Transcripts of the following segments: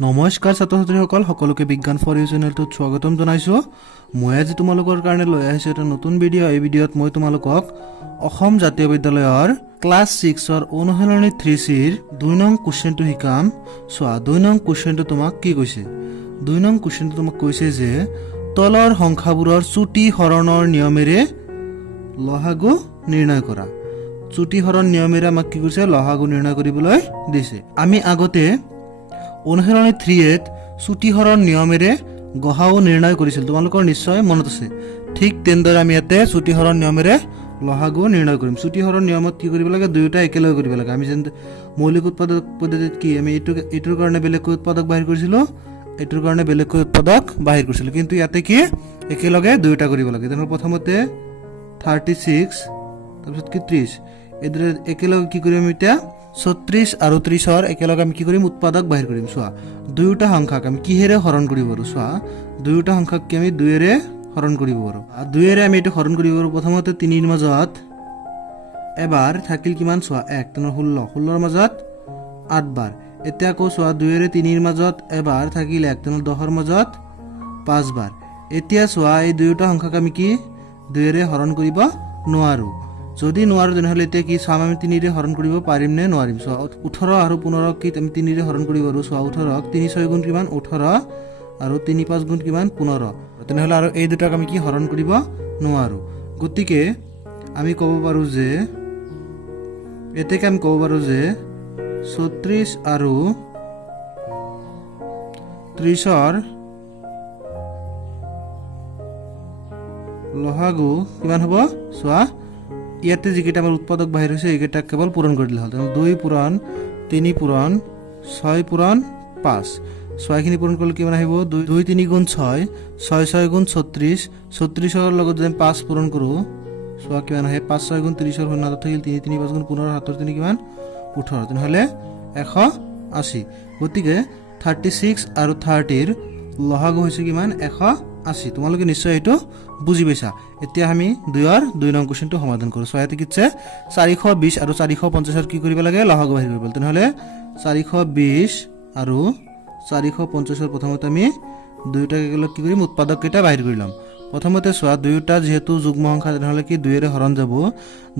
নমস্কাৰ ছাত্ৰ ছাত্ৰীসকল সকলোকে বিজ্ঞান ফৰ ইউ চেনেলটোত স্বাগতম জনাইছো। মই আজি তোমালোকৰ কাৰণে লৈ আহিছো এটা নতুন ভিডিঅ'। এই ভিডিঅ'ত মই তোমালোকক অসম জাতীয় বিদ্যালয়ৰ ক্লাছ 6ৰ অনুশীলনী 3Cৰ 2 নং কুৱেশ্যনটো শিকাম। চোৱা 2 নং কুৱেশ্যনটো তোমাক কি কৈছে। 2 নং কুৱেশ্যনটো তোমাক কৈছে যে তলৰ সংখ্যাবোৰৰ চুটি হৰণৰ নিয়মেৰে লহাগু নিৰ্ণয় কৰা। চুটি হৰণ নিয়মেৰে আমাক কি কৈছে, লহাগু নিৰ্ণয় কৰিবলৈ দিছে। আমি আগতে অনুশীলনী 3ত চুটি হৰণ নিয়মেৰে গহাও নিৰ্ণয় কৰিছিল, তোমালোকৰ নিশ্চয় মনত আছে। ঠিক তেনেদৰে আমি ইয়াতে চুটি হৰণ নিয়মেৰে লহাগু নিৰ্ণয় কৰিম। চুটি হৰণ নিয়মত কি কৰিব লাগে, দুয়োটা একেলগে কৰিব লাগে। আমি যেন মৌলিক উৎপাদক পদ্ধতিত কি আমি এইটোৰ কাৰণে বেলেগকৈ উৎপাদক বাহিৰ কৰিছিলোঁ, এইটোৰ কাৰণে বেলেগকৈ উৎপাদক বাহিৰ কৰিছিলোঁ, কিন্তু ইয়াতে কি একেলগে দুয়োটা কৰিব লাগে। তেনেহ'লে প্ৰথমতে 36 তাৰপিছত কি 30, এইদৰে একেলগে কি কৰিম এতিয়া 36 আৰু 30ৰ একেলগে আমি কি কৰিম, উৎপাদক বাহিৰ কৰিম। চোৱা দুয়োটা সংখ্যাক আমি কিহেৰে হৰণ কৰিব পাৰোঁ। চোৱা দুয়োটা সংখ্যাক কি আমি 2ৰে হৰণ কৰিব পাৰোঁ। 2ৰে আমি এইটো হৰণ কৰিব পাৰোঁ। প্ৰথমতে 3ৰ মাজত এবাৰ থাকিল কিমান, চোৱা 1, তেনে 16, 16ৰ মাজত 8 বাৰ। এতিয়া আকৌ চোৱা 2ৰে 3ৰ মাজত এবাৰ থাকিল 1, তেনে 10ৰ মাজত 5 বাৰ। এতিয়া চোৱা এই দুয়োটা সংখ্যাক আমি কি 2ৰে হৰণ কৰিব নোৱাৰোঁ। যদি নোৱাৰোঁ তেনেহ'লে এতিয়া কি চাম, আমি 3ৰে হৰণ কৰিব পাৰিম নে নোৱাৰিম। চোৱা 18 আৰু 15ক কি আমি 3ৰে হৰণ কৰিব পাৰোঁ। চোৱা 18ক 3 6 গুণ কিমান 18 আৰু 3 5 গুণ কিমান 15। তেনেহ'লে আৰু এই দুটাক আমি কি হৰণ কৰিব নোৱাৰোঁ। গতিকে আমি ক'ব পাৰোঁ যে এতেকে আমি ক'ব পাৰোঁ যে 36 আৰু 30ৰ লহাগু কিমান হ'ব। চোৱা ইয়াতে যিকেইটা আমাৰ উৎপাদক বাহিৰ হৈছে এইকেইটাক কেৱল পূৰণ কৰি দিলে হ'ল। 2 পূৰণ 3 পূৰণ 6 পূৰণ 5, 6খিনি পূৰণ কৰিলে কিমান আহিব, 2 3 গুণ 6, 6 6 গুণ 36, 36ৰ লগত যদি 5 পূৰণ কৰোঁ, চোৱা কিমান আহে 5 6 গুণ 30ৰ শূন্য হাতত থাকিল 3 3 5 গুণ 15 হাতৰ 3 কিমান 18, তেনেহ'লে 180। গতিকে 36 আৰু 30ৰ লহাগু হৈছে কিমান 180। তোমালোকে নিশ্চয় এইটো বুজি পাইছা। এতিয়া আমি 2 নং কুৱেশ্যনটো সমাধান কৰোঁ। চোৱা ইয়াতে কিছে 420 আৰু 450ৰ কি কৰিব লাগে, লহাগু বাহিৰ কৰিব লাগে। তেনেহ'লে 420 আৰু 450ৰ প্ৰথমতে আমি দুয়োটাকে একেলগে কি কৰিম, উৎপাদক কেইটা বাহিৰ কৰি ল'ম। প্ৰথমতে চোৱা দুয়োটা যিহেতু যুগ্ম সংখ্যা, তেনেহ'লে কি 2ৰে হৰণ যাব।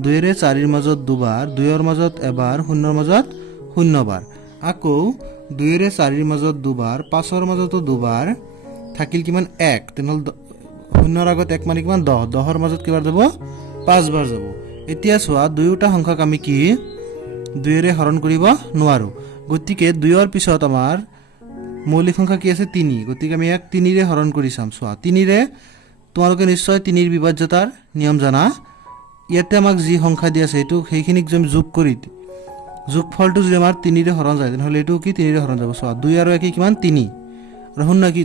2ৰে 4ৰ মাজত 2 বাৰ, 2ৰ মাজত এবাৰ, 0ৰ মাজত 0 বাৰ। আকৌ 2ৰে 4ৰ মাজত 2 বাৰ, 5ৰ মাজতো 2 বাৰ থাকিল কিমান 1, তেনেহ'লে 0ৰ আগত 1 মানে কিমান 10, 10ৰ মাজত কিবাৰ যাব 5 বাৰ যাব। এতিয়া চোৱা দুয়োটা সংখ্যাক আমি কি 2ৰে হৰণ কৰিব নোৱাৰোঁ। গতিকে 2ৰ পিছত আমাৰ মৌলিক সংখ্যা কি আছে 3, গতিকে আমি ইয়াক 3ৰে হৰণ কৰি চাম। চোৱা 3ৰে তোমালোকে নিশ্চয় 3ৰ বিভাজ্যতাৰ নিয়ম জানা। ইয়াতে আমাক যি সংখ্যা দি আছে এইটো সেইখিনিক যদি যোগ কৰি যোগফলটো যদি আমাৰ 3ৰে হৰণ যায় তেনেহ'লে এইটো কি 3ৰে হৰণ যাব। চোৱা 2 আৰু 1 কিমান 3 আৰু 0 কি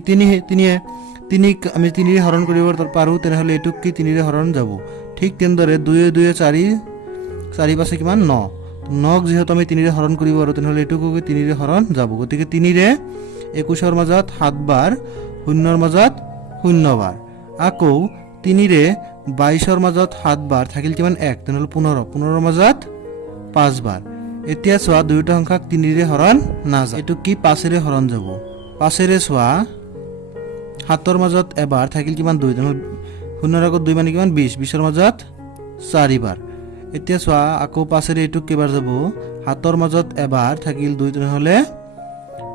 3ক আমি 3ৰে হৰণ কৰিব পাৰোঁ, তেনেহ'লে এইটোক কি 3ৰে হৰণ যাব। ঠিক তেনেদৰে 2 2 4, 4 5 কিমান 9, 9ক যিহেতু আমি 3ৰে হৰণ কৰিব পাৰোঁ তেনেহ'লে এইটোকো 3ৰে হৰণ যাব। গতিকে 3ৰে 21ৰ মাজত 7 বাৰ, 0ৰ মাজত 0 বাৰ। আকৌ 3ৰে 22ৰ মাজত 7 বাৰ থাকিল কিমান 1, তেনেহ'লে 15, 15ৰ মাজত 5 বাৰ। এতিয়া চোৱা দুয়োটা সংখ্যাক 3ৰে হৰণ নাযায়, এইটো কি 5ৰে হৰণ যাব। 5ৰে চোৱা 7ৰ মাজত এবাৰ থাকিল কিমান 2, তেনেহ'লে 0ৰ আগত 2 মানে কিমান 20, 20ৰ মাজত 4 বাৰ। এতিয়া চোৱা আকৌ 5ৰে এইটোক কেইবাৰ যাব, 7ৰ মাজত এবাৰ থাকিল 2, তেনেহ'লে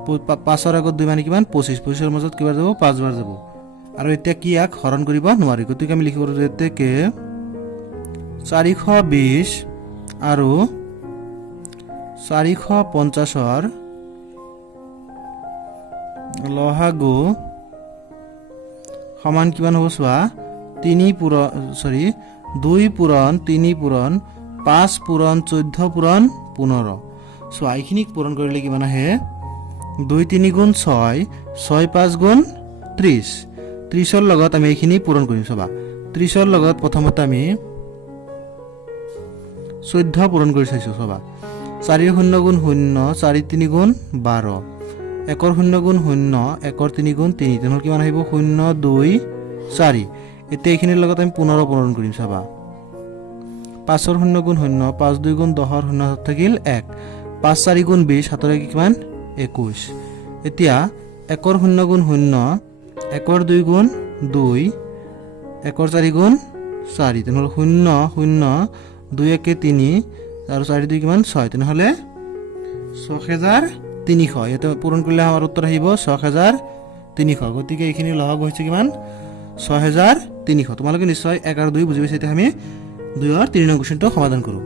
5ৰ আগত 2 মানে কিমান 25, 25ৰ মাজত কেইবাৰ যাব 5 বাৰ যাব। আৰু এতিয়া কি ইয়াক হৰণ কৰিব নোৱাৰি। গতিকে আমি লিখিব পাৰোঁ যে এতেকে 420 আৰু 450ৰ লহাগু সমান কিমান হ'ব। চোৱা 2 পূৰণ 3 পূৰণ 5 পূৰণ 14 পূৰণ 15। চোৱা এইখিনিক পূৰণ কৰিলে কিমান আহে, 2 3 গুণ 6, 6 5 গুণ 30, 30ৰ লগত আমি এইখিনি পূৰণ কৰিম। চাবা 30ৰ লগত প্ৰথমতে আমি 14 পূৰণ কৰি চাইছোঁ। চাবা 4 0 গুণ 0, 4 3 গুণ 12, 1ৰ 0 গুণ 0, 1ৰ 3 গুণ 3, তেনেহ'লে কিমান আহিব 0 2 4। এতিয়া এইখিনিৰ লগত আমি 15 পূৰণ কৰিম। চাবা 5ৰ 0 গুণ 0, 5 2 গুণ 10ৰ 0 থাকিল 1, 5 4 গুণ 20, 7ৰ কিমান 21। এতিয়া 1 ৰ 0 গুণ 0, 1 ৰ 2 গুণ 2, 1 ৰ 4 গুণ 4, তেনেহ'লে 0 0 2 1 3 আৰু 4 2 কিমান 6, তেনেহ'লে 6300। ইয়াতে পূৰণ কৰিলে আমাৰ উত্তৰ আহিব 6300। গতিকে এইখিনি লহগ হৈছে কিমান 6300। তোমালোকে নিশ্চয় 1 আৰু 2 বুজি পাইছা। এতিয়া আমি 2 ৰ 3 নং কুৱেশ্যনটো সমাধান কৰোঁ।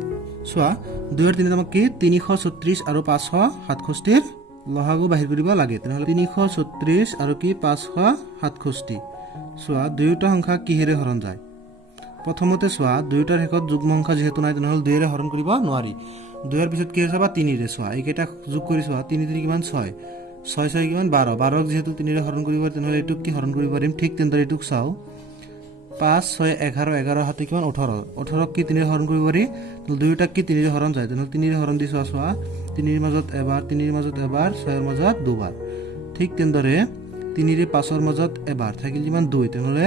চোৱা 2 ৰ 3 আমাক কি 336 আৰু 567 লহাগু বাহিৰ কৰিব লাগে। তেনেহ'লে 336 আৰু কি 567। চোৱা দুয়োটা সংখ্যা কিহেৰে হৰণ যায়। প্ৰথমতে চোৱা দুয়োটাৰ শেষত যুগ্ম সংখ্যা যিহেতু নাই, তেনেহ'লে 2 ৰে হৰণ কৰিব নোৱাৰি। 2 ৰ পিছত কি হৈছে বা 3 ৰে। চোৱা এইকেইটা যোগ কৰি চোৱা 3 3 কিমান 6, 6 6 কিমান 12, 12ক যিহেতু 3 ৰে হৰণ কৰিব, তেনেহ'লে এইটোক কি হৰণ কৰিব পাৰিম। ঠিক তেনেদৰে এইটোক চাওঁ 5 6 11, 11 হাতে কিমান 18, 18ক কি 3 ৰে হৰণ কৰিব পাৰি। দুয়োটাক কি 3 ৰে হৰণ যায়, তেনেহ'লে 3 ৰে হৰণ দি চোৱা 3 ৰ মাজত এবাৰ, 3 ৰ মাজত এবাৰ, 6 ৰ মাজত দুবাৰ। ঠিক তেনেদৰে 3 ৰে 5 ৰ মাজত এবাৰ থাকিল কিমান 2, তেনেহ'লে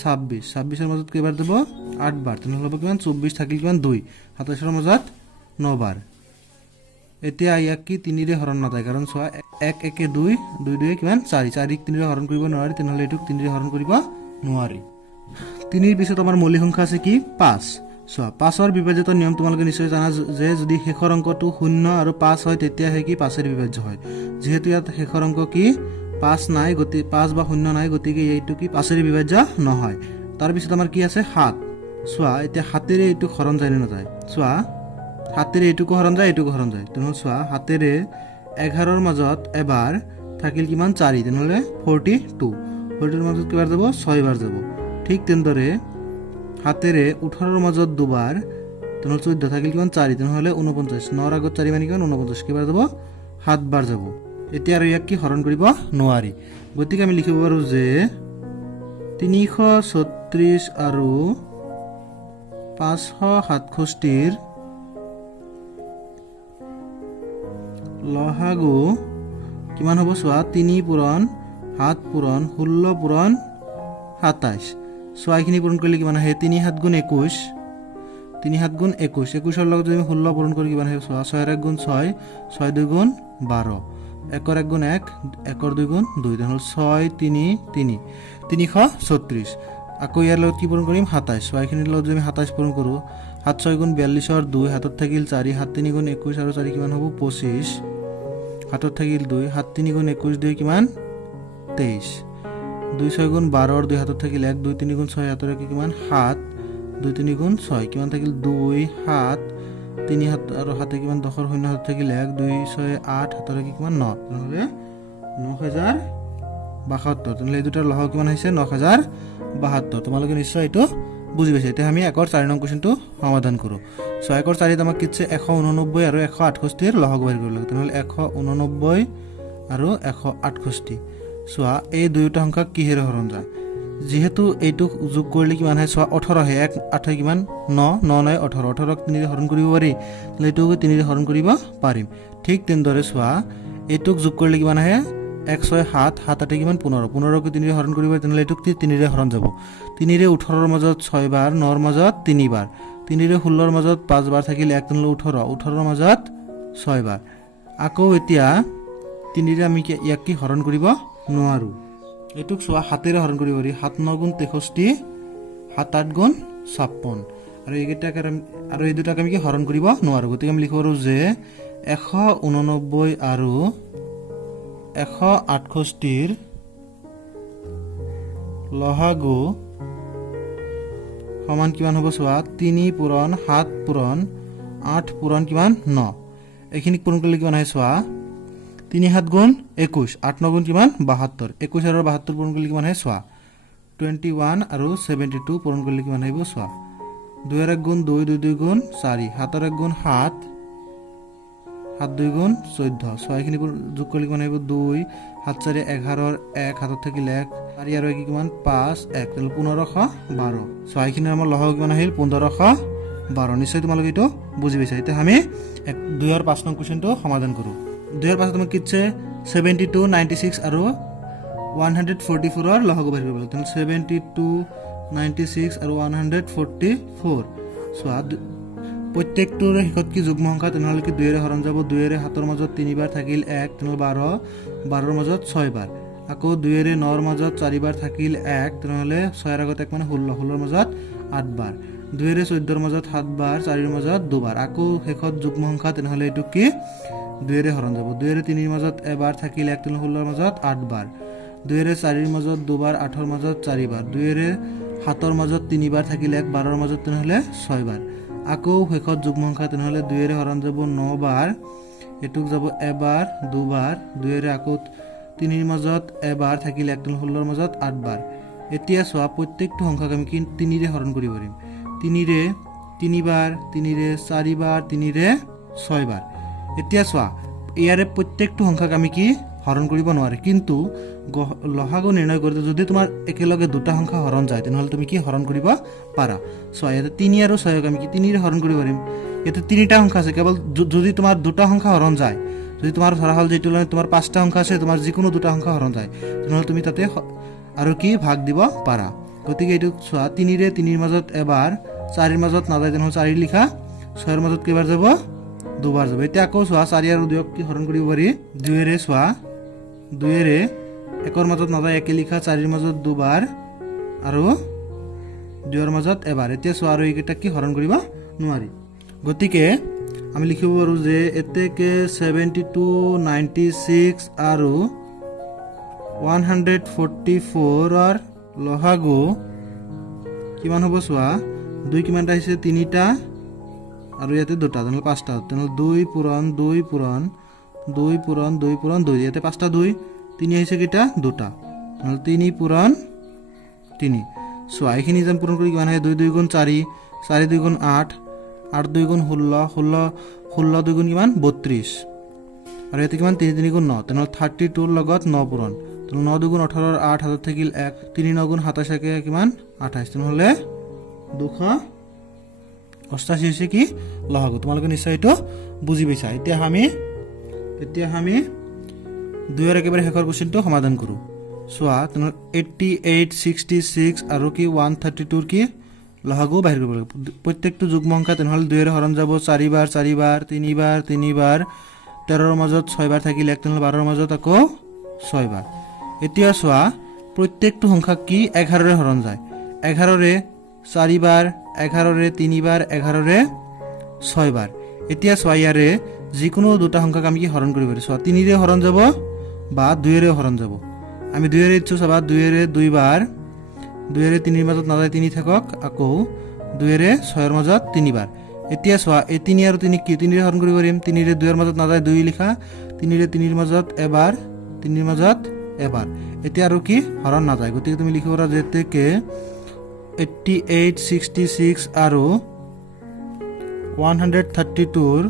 26, 26 ৰ মাজত কেইবাৰ যাব 8 বাৰ, তেনেহ'লে হ'ব কিমান 24 থাকিল কিমান 2, 27 ৰ মাজত 9 বাৰ। এতিয়া ইয়াক কি 3 ৰে হৰণ নাযায়, কাৰণ চোৱা 1 1 2, 2 2 কিমান 4, 4ক 3 ৰে হৰণ কৰিব নোৱাৰি, তেনেহ'লে এইটোক 3 ৰে হৰণ কৰিব নোৱাৰি। 3 ৰ পিছত আমাৰ মৌলিক সংখ্যা আছে কি 5। চোৱা 5ৰ বিভাজ্যতা নিয়ম তোমালোকে নিশ্চয় জানা যে যদি শেষৰ অংকটো 0 আৰু 5 হয় তেতিয়াহে কি 5ৰ বিভাজ্য হয়। যিহেতু ইয়াত শেষৰ অংক কি 5 নাই, গতিকে 5 বা 0 নাই, গতিকে এইটো কি 5ৰ বিভাজ্য নহয়। তাৰপিছত আমাৰ কি আছে 7। চোৱা এতিয়া 7ৰে এইটো হৰণ যায় নে নাযায়। চোৱা 7ৰে এইটোকো হৰণ যায়, এইটোকো হৰণ যায়, তেনেহ'লে চোৱা 7ৰে 11ৰ মাজত এবাৰ থাকিল কিমান 4, তেনেহ'লে 42, 42ৰ মাজত কেইবাৰ যাব 6 বাৰ যাব। ঠিক তেনেদৰে 7ৰে 18ৰ মাজত দুবাৰ, তেনেহ'লে 14 থাকিল কিমান 4, তেনেহ'লে 49, 9ৰ আগত 4 মানে কিমান 49, কেইবাৰ যাব 7 বাৰ যাব। এতিয়া আৰু ইয়াক কি হৰণ কৰিব নোৱাৰি, গতিকে আমি লিখিব পাৰোঁ যে 336 আৰু 567 লহাগু কিমান হ'ব। চোৱা 3 পূৰণ 7 পূৰণ 16 পূৰণ 27। চোৱা এইখিনি পূৰণ কৰিলে কিমান আহে 3 7 গুণ 21, 3 7 গুণ 21, 21ৰ লগত যদি 16 পূৰণ কৰি কিমান আহে। চোৱা 6 1 গুণ 6, 6 2 গুণ 12, 1 1 গুণ 1, 1 2 গুণ 2, তেনেহ'লে 6 3 3, 336। আকৌ ইয়াৰ লগত কি পূৰণ কৰিম 27। চোৱা এইখিনিৰ লগত যদি আমি 27 পূৰণ কৰোঁ, 7 6 গুণ 42ৰ 2, হাতত থাকিল 4, 7 3 গুণ 21 আৰু 4 কিমান হ'ব 25, হাতত থাকিল 2, 7 3 গুণ 21 2 কিমান 23, 2 6 গুণ 12ৰ 2, হাতত থাকিল 1, 2 3 গুণ 6, হাতৰ কিমান 7, 2 3 গুণ 6 কিমান থাকিল 2 7, 3 হাত আৰু হাতে কিমান 10ৰ 0 হাতত থাকিল 1, 2 6 8, হাতৰ কিমান 9, তেনেহ'লে 9072। তেনেহ'লে এই দুটাৰ লহগ কিমান হৈছে 9072। তোমালোকে নিশ্চয় এইটো বুজি পাইছে। এতিয়া আমি 1ৰ 4 নং কুৱেশ্যনটো সমাধান কৰোঁ। চ' 1ৰ 4ত আমাক কিছে 189 আৰু 168ৰ লহগ বাহিৰ কৰিব লাগে। তেনেহ'লে 189 আৰু 168। চোৱা এই দুয়োটা সংখ্যা কিহেৰে হৰণ যায়। যিহেতু এইটোক যোগ কৰিলে কিমান হয় চোৱা 18 আহে, 1 8 কিমান 9, 9 9 18, 18ক 3 ৰে হৰণ কৰিব পাৰি, তাহলে এইটোক 3 ৰে হৰণ কৰিব পাৰিম। ঠিক তেনেদৰে চোৱা এইটোক যোগ কৰিলে কিমান আহে 1 6 7, 7 8 কিমান 15, 15ক 3 ৰে হৰণ কৰিব পাৰি, তেনেহ'লে এইটোক 3 ৰে হৰণ যাব। 3 ৰে 18ৰ মাজত 6 বাৰ, 9ৰ মাজত 3 বাৰ, 3 ৰে 16ৰ মাজত 5 বাৰ থাকিল 1, তেনেহ'লে 18, 18ৰ মাজত 6 বাৰ। আকৌ এতিয়া 3 ৰে আমি ইয়াক কি হৰণ কৰিব নোৱাৰোঁ। এইটোক চোৱা 7ৰে হৰণ কৰিব পাৰি, 7 9 গুণ 63, 7 8 গুণ 56, আৰু এইকেইটাক আৰু এই দুটাক আমি কি হৰণ কৰিব নোৱাৰোঁ। গতিকে আমি লিখিব পাৰোঁ যে 189 আৰু 168ৰ লহাগু সমান কিমান হ'ব। চোৱা 3 পূৰণ 7 পূৰণ 8 পূৰণ কিমান 9, এইখিনিক পূৰণ কৰিলে কিমান আহে। চোৱা 3 7 গুণ 21, 8 9 গুণ কিমান 72, 21 আৰু 72 পূৰণ কৰিলে কিমান আহে। চোৱা 21 আৰু 72 পূৰণ কৰিলে কিমান আহিব। চোৱা 2 1 গুণ 2, 2 2 গুণ 4, 7 1 গুণ 7, 7 2 গুণ 14। চোৱা এইখিনি যোগ কৰিলে কিমান আহিব 2 7 4 11ৰ 1, হাতত থাকিল 1, 4 আৰু 1 কিমান 5 1, 1512। চোৱা এইখিনি আমাৰ লহগ কিমান আহিল 1512। নিশ্চয় তোমালোকে এইটো বুজি পাইছা। এতিয়া আমি 2ৰ 5 নং কুৱেশ্যনটো সমাধান কৰোঁ। 2ৰ 5ত আমাক কিছে 72 96 আৰু 144ৰ লহগ বাহিৰ কৰিব লাগে। তেনে 72 96 আৰু 144। চোৱা প্ৰত্যেকটোৰ শেষত কি যুগ্ম সংখ্যা তেনেহ'লে কি 2 ৰে হৰণ যাব 2 ৰে 7 ৰ মাজত 3 বাৰ থাকিল 1 তেনেহ'লে 12 12 ৰ মাজত 6 বাৰ আকৌ 2 ৰে 9 ৰ মাজত 4 বাৰ থাকিল 1 তেনেহ'লে 6 ৰ আগত 1 মানে 16 16 ৰ মাজত 8 বাৰ 2 ৰে 14 ৰ মাজত 7 বাৰ 4 ৰ মাজত 2 বাৰ আকৌ শেষত যুগ্ম সংখ্যা তেনেহ'লে এইটো কি 2 ৰে হৰণ যাব 2 ৰে 3 ৰ মাজত এবাৰ থাকিল 1 তেনেহ'লে 16 ৰ মাজত 8 বাৰ 2 ৰে 4 ৰ মাজত 2 বাৰ 8 ৰ মাজত 4 বাৰ 2 ৰে 7 ৰ মাজত 3 বাৰ থাকিল 1 12 ৰ মাজত তেনেহ'লে 6 বাৰ আকৌ শেষত যুগ্ম সংখ্যা তেনেহ'লে 2 ৰে হৰণ যাব 9 বাৰ এটুক যাব এবাৰ দুবাৰ 2 ৰে আকৌ 3 ৰ মাজত এবাৰ থাকিল 1 তেনেহ'লে 16 ৰ মাজত 8 বাৰ এতিয়া চোৱা প্ৰত্যেকটো সংখ্যাক আমি কি 3 ৰে হৰণ কৰিব পাৰিম 3 ৰে 3 বাৰ 3 ৰে 4 বাৰ 3 ৰে 6 বাৰ এতিয়া চোৱা ইয়াৰে প্ৰত্যেকটো সংখ্যাক আমি কি হৰণ কৰিব নোৱাৰে কিন্তু লসাগু নিৰ্ণয় কৰোঁতে যদি তোমাৰ একেলগে দুটা সংখ্যা হৰণ যায় তেনেহ'লে তুমি কি হৰণ কৰিব পাৰা চোৱা ইয়াতে 3 আৰু 6ক আমি কি 3 ৰে হৰণ কৰিব পাৰিম ইয়াতে 3টা সংখ্যা আছে কেৱল যদি তোমাৰ দুটা সংখ্যা হৰণ যায় যদি তোমাৰ ধৰা হ'ল যেটো তোমাৰ 5টা সংখ্যা আছে তোমাৰ যিকোনো দুটা সংখ্যা হৰণ যায় তেনেহ'লে তুমি তাতে আৰু কি ভাগ দিব পাৰা গতিকে এইটো চোৱা 3 ৰে 3 ৰ মাজত এবাৰ 4 ৰ মাজত নাযায় তেনেহ'লে 4 লিখা 6 ৰ মাজত কেইবাৰ যাব দুবাৰ যাব এতিয়া আকৌ চোৱা 4 আৰু 2ক কি হৰণ কৰিব পাৰি 2 ৰে চোৱা 2 ৰে 1 ৰ মাজত নাযায় 1 লিখা 4 ৰ মাজত দুবাৰ আৰু 2 ৰ মাজত এবাৰ এতিয়া চোৱা আৰু এইকেইটা কি হৰণ কৰিব নোৱাৰি গতিকে আমি লিখিব পাৰোঁ যে এতেকে 72 96 আৰু 144 ৰ লসাগু কিমান হ'ব চোৱা 2 কিমানটা আহিছে 3টা আৰু ইয়াতে দুটা তেনেহ'লে 5টা তেনেহ'লে 2 পূৰণ 2 পূৰণ 2 পূৰণ 2 পূৰণ 2 ইয়াতে 5টা 2 3 আহিছে কেইটা দুটা নহ'লে 3 পূৰণ 3 চোৱা এইখিনি যেন পূৰণ কৰি কিমান হয় 2 2 গুণ 4 4 2 গুণ 8 8 2 গুণ 16 16 2 গুণ কিমান 32 আৰু ইয়াতে কিমান 3 3 গুণ 9 তেনেহ'লে 32 ৰ লগত 9 পূৰণ তেনেহ'লে 9 2 গুণ 18 ৰ 8 হাতত থাকিল 1 3 9 গুণ 27 কে কিমান 28 তেনেহ'লে 288 হৈছে কি লসাগু তোমালোকে নিশ্চয় এইটো বুজি পাইছা এতিয়া আমি 2 ৰ একেবাৰে শেষৰ কোৱেশ্চনটো সমাধান কৰোঁ চোৱা তেনেহ'লে 88 66 আৰু কি 132 ৰ কি লসাগু বাহিৰ কৰিব লাগিব প্ৰত্যেকটো যুগ্ম সংখ্যা তেনেহ'লে 2 ৰে হৰণ যাব 4 বাৰ 4 বাৰ 3 বাৰ 3 বাৰ 13 ৰ মাজত 6 বাৰ থাকিল 1 তেনেহ'লে 12 ৰ মাজত আকৌ 6 বাৰ এতিয়া চোৱা প্ৰত্যেকটো সংখ্যা কি 11 ৰে হৰণ যায় 11 ৰে 4 বাৰ 11 ৰে 3 বাৰ 11 ৰে 6 বাৰ এতিয়া চোৱা ইয়াৰে যিকোনো দুটা সংখ্যাক আমি কি হৰণ কৰিব পাৰি চোৱা 3 ৰে হৰণ যাব বা 2 ৰে হৰণ যাব আমি 2 ৰে ইচ্ছু চাবা 2 ৰে 2 বাৰ 2 ৰে 3 ৰ মাজত নাযায় 3 থাকক আকৌ 2 ৰে 6 ৰ মাজত 3 বাৰ এতিয়া চোৱা এই 3 আৰু 3 কি 3 ৰে হৰণ কৰিব পাৰিম 3 ৰে 2 ৰ মাজত নাযায় 2 লিখা 3 ৰে 3 ৰ মাজত এবাৰ 3 ৰ মাজত এবাৰ এতিয়া আৰু কি হৰণ নাযায় গতিকে তুমি লিখিব পাৰা যে তেকে 88 66 আৰু 132 ৰ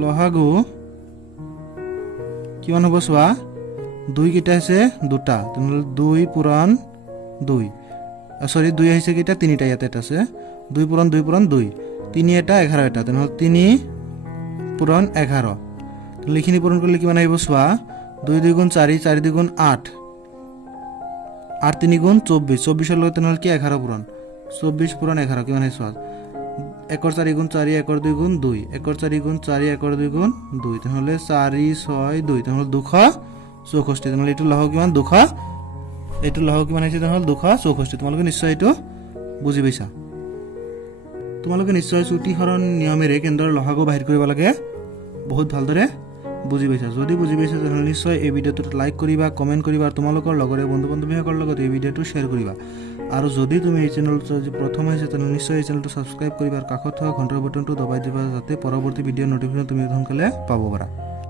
লসাগু কিমান হ'ব চোৱা 2 কেইটা আছে দুটা তেনেহ'লে 2 পূৰণ 2 সৰি 2 আহিছে কেইটা 3টা ইয়াতে আছে 2 পূৰণ 2 পূৰণ 2 3 এটা 11 এটা তেনেহ'লে 3 পূৰণ 11 তেনেহ'লে এইখিনি পূৰণ কৰিলে কিমান আহিব চোৱা 2 2 গুণ 4 4 2 গুণ 8 8 3 গুণ 24 24 ৰ লগত তেনেহ'লে কি 11 পূৰণ 24 পূৰণ 11 কিমান আহিছে চোৱা 1 ৰ 4 গুণ 4 1 ৰ 2 গুণ 2 1 ৰ 4 গুণ 4 1 ৰ 2 গুণ 2 তেনেহ'লে 4 6 2 তেনেহ'লে 264 তেনেহ'লে এইটো লসাগু কিমান 200 এইটো লসাগু কিমান হৈছে তেনেহ'লে 264 তোমালোকে নিশ্চয় এইটো বুজি পাইছা তোমালোকে নিশ্চয় চুটি হৰণ নিয়মেৰে কেন্দ্ৰৰ লসাগু বাহিৰ কৰিব লাগে বহুত ভালদৰে বুজি পাইছা যদি বুজি পাইছা তেনেহ'লে নিশ্চয় এই ভিডিঅ'টোত লাইক কৰিবা কমেণ্ট কৰিবা আৰু তোমালোকৰ লগৰে বন্ধু বান্ধৱীসকলৰ লগত এই ভিডিঅ'টো শ্বেয়াৰ কৰিবা আৰু যদি তুমি এই চেনেলটো প্ৰথম আহিছে তেনেহ'লে নিশ্চয় এই চেনেলটো ছাবস্ক্ৰাইব কৰিবা আৰু কাষত থকা ঘণ্টাৰ বটনটো দবাই দিবা যাতে পৰৱৰ্তী ভিডিঅ'ৰ নটিফিকেশ্যন তুমি সোনকালে পাব পাৰা